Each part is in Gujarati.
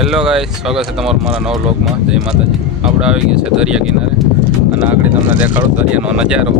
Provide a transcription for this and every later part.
હેલો ગાય સ્વાગત છે તમારું મારા નવ લોકમાં જય માતાજી. આપણે આવી ગયા છે દરિયા કિનારે. અને આગળ તમને દેખાડો દરિયાનો નજારો.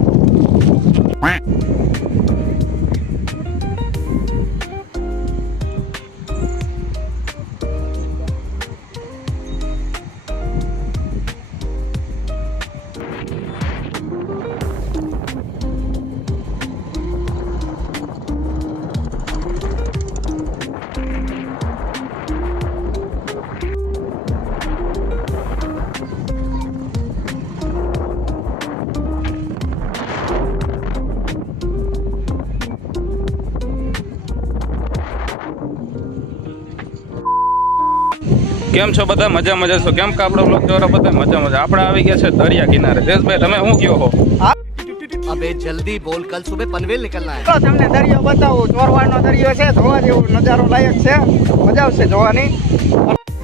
કેમ છો બધા? મજા મજા છો? કેમ કાપડો બ્લોક દ્વારા બધા? મજા મજા. આપણે આવી ગયા છે દરિયા કિનારે. દેશભાઈ તમે શું કયો હો અબે જલ્દી બોલ કલ સુબે પનવેલ નીકળના હે. તો તમને દરિયો બતાવું. ચોરવાનો દરિયો છે જોવા જેવો નજારો લાયક છે. મજા આવશે જોવાની.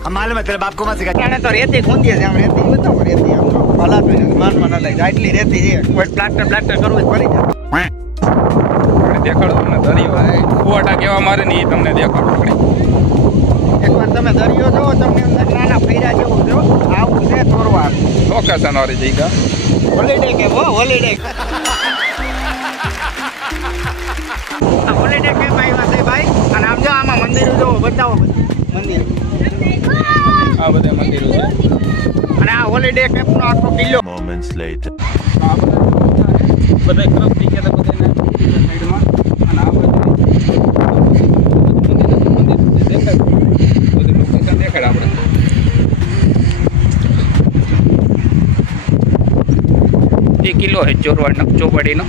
અમારે મતલબ આપકો માં સિખા તો રેતી ખૂંદી છે આમ રેતી બતાવો રેતી આમ. તો હાલાત ને માનમાં ન લઈ જાય એટલી રેતી છે. કોઈ પ્લાસ્ટર પ્લાસ્ટર કરવું જ પડી જાય. દેખાડો તમને દરિયો. કુવાટા કેવા મારે ને એ તમને દેખાડવું પડે. તમે દરિયો જો તમને અંદર નાના ફેરા જેવું જો આવું છે તોરવા લોકેશન વાળી જગ્યા. હોલિડે કે હો હોલિડે હોલિડે કેમ આવ્યા છે ભાઈ. અને આમ જો આમાં મંદિરો જો બતાવો બધું. મંદિર. આ બધા મંદિરો છે. અને આ હોલિડે કેમ્પનો આખો કિલ્લો. મોમેન્ટ્સ લેટર આ બધા થઈ ગયા હતા બધાને સાઈડમાં અને આ બધા મંદિર દેખાય બધું લોકેશન દેખાડ આપણે એ કિલ્લો છે ચોરવાડનો ચોપાડીનો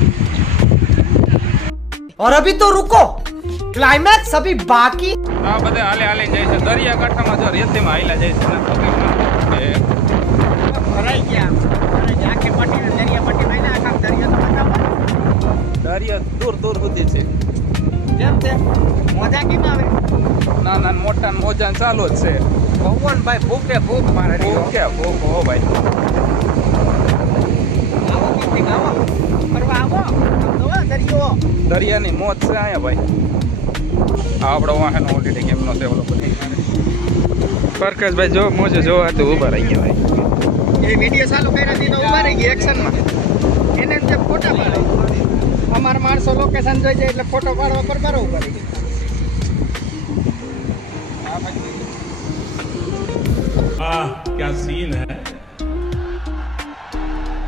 और अभी तो रुको क्लाइमैक्स अभी बाकी આ બધા હાલે હાલે જાય છે દરિયા કાંઠામાં જો રેતીમાં હાલ્યા જાય છે ને તકલીફ ભરાઈ ગયા ભરાઈ ગયા. આખી પટ્ટીને દરિયા પટ્ટી ભાઈ આખા દરિયા તો બતાવો દરિયા દૂર દૂર સુધી છે કેમ છે મજા કેમ આવે નાના ને મોટા ને મોજા ને ચાલુ જ છે ભગવાન ભાઈ ભૂખે ભૂખ મારે ભૂખ કે ભૂખ હો ભાઈ દરિયાની મોત છે અહીંયા ભાઈ. આપણો વાહન ઓલરેડી કેમનો છે ઓલો પ્રકાશભાઈ જો મોજે જોવા તો ઊભા રહી ગયા ભાઈ. એ વીડિયો ચાલુ કર્યા દીધો ઊભા રહી ગયા એક્શનમાં એને એમ ફોટા પાડે. અમારા માણસો લોકેશન જોઈ જાય એટલે ફોટો પાડવા પર ઊભા કરવું પડે આ ક્યાં સીન હે?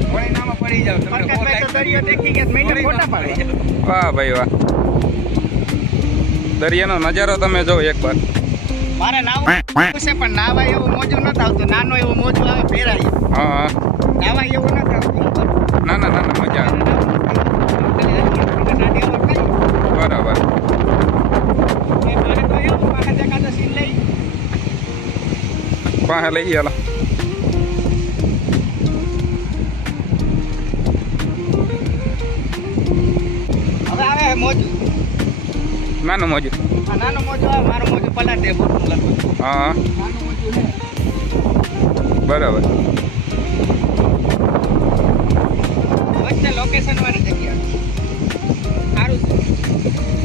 ઘોડીનામાં પડી જાવ તમે ફોટા પાડી વાહ ભાઈ વાહ. દરિયાનો નજારો તમે જો એકવાર મારે નાવા છે પણ નાવા એવું મોજું નથી આવતું. નાનો એવું મોજું આવે પહેરાય. હા નાવા એવું નથી આવતું. ના ના ના ના મજા બરાબર. પાસે લઈ. ગયા નાનો મોજો. નાનો મોજો મારો મોજો પલાટ દે હા. બરાબર. વચ્ચે લોકેશન વાળી જગ્યા. સારું છે.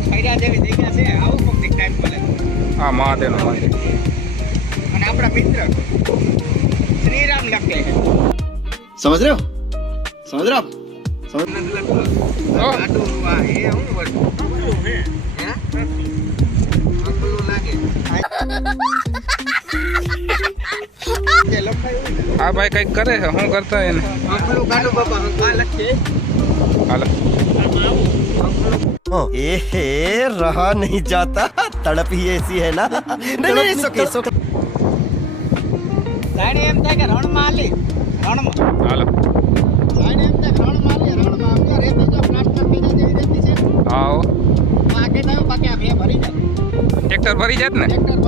ખૈરા જેવી જગ્યા છે. આવું કોઈક ટાઈમ મળે. હા મહાદેવનો મંદિર. અને આપણા મિત્ર શ્રીરામ લખે સમજ રહ્યો? સમજ રહ્યો? સમજ નથી લખતો આટલું એ હું બધું હે આ ભાઈ કંઈક કરે છે શું કરતા એને આટલું કાઢો બાબા આ લખીએ હાલો ए हे रहा नहीं जाता तड़प ही ऐसी है ना नहीं नहीं सुके सुके જાણે એમ થાય કે રણમાં આલી રણમાં હાલો જાણે એમ થાય કે રણમાં આલી રણમાં આમ જો રેતી જો પ્લાસ્ટર પીડા જેવી રેતી છે આવો બાકી થયું બાકી આ બે ભરી જાય ટ્રેક્ટર ભરી જાત ને ટ્રેક્ટર ભરી જાય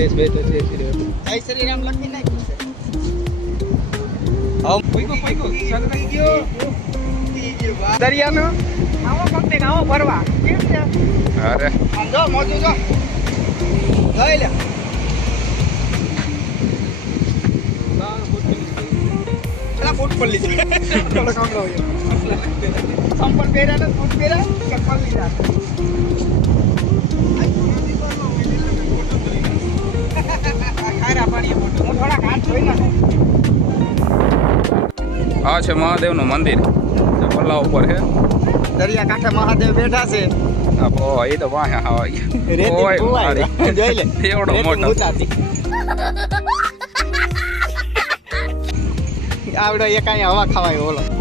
ગયો જયેશભાઈ તો જય શ્રી જય શ્રી રામ લખી નાખ્યું છે. દરિયાનો? આવો પકડીને આવો ફરવા. કેમ છે? અરે. જો મોજું જો. જોઈ લે. પેલા બૂટ પલ્લી થોડો કામ લો સંપલ પહેર્યા ને બૂટ પહેર્યા કે પલ્લી આ છે મહાદેવનું મંદિર. પલ્લા ઉપર છે. દરિયા કાંઠે મહાદેવ બેઠા છે. એ તો વાહે. મારી. જોઈ લે. એવડો મોટો. આવડો એક અહીંયા હવા ખાવાય ઓલો.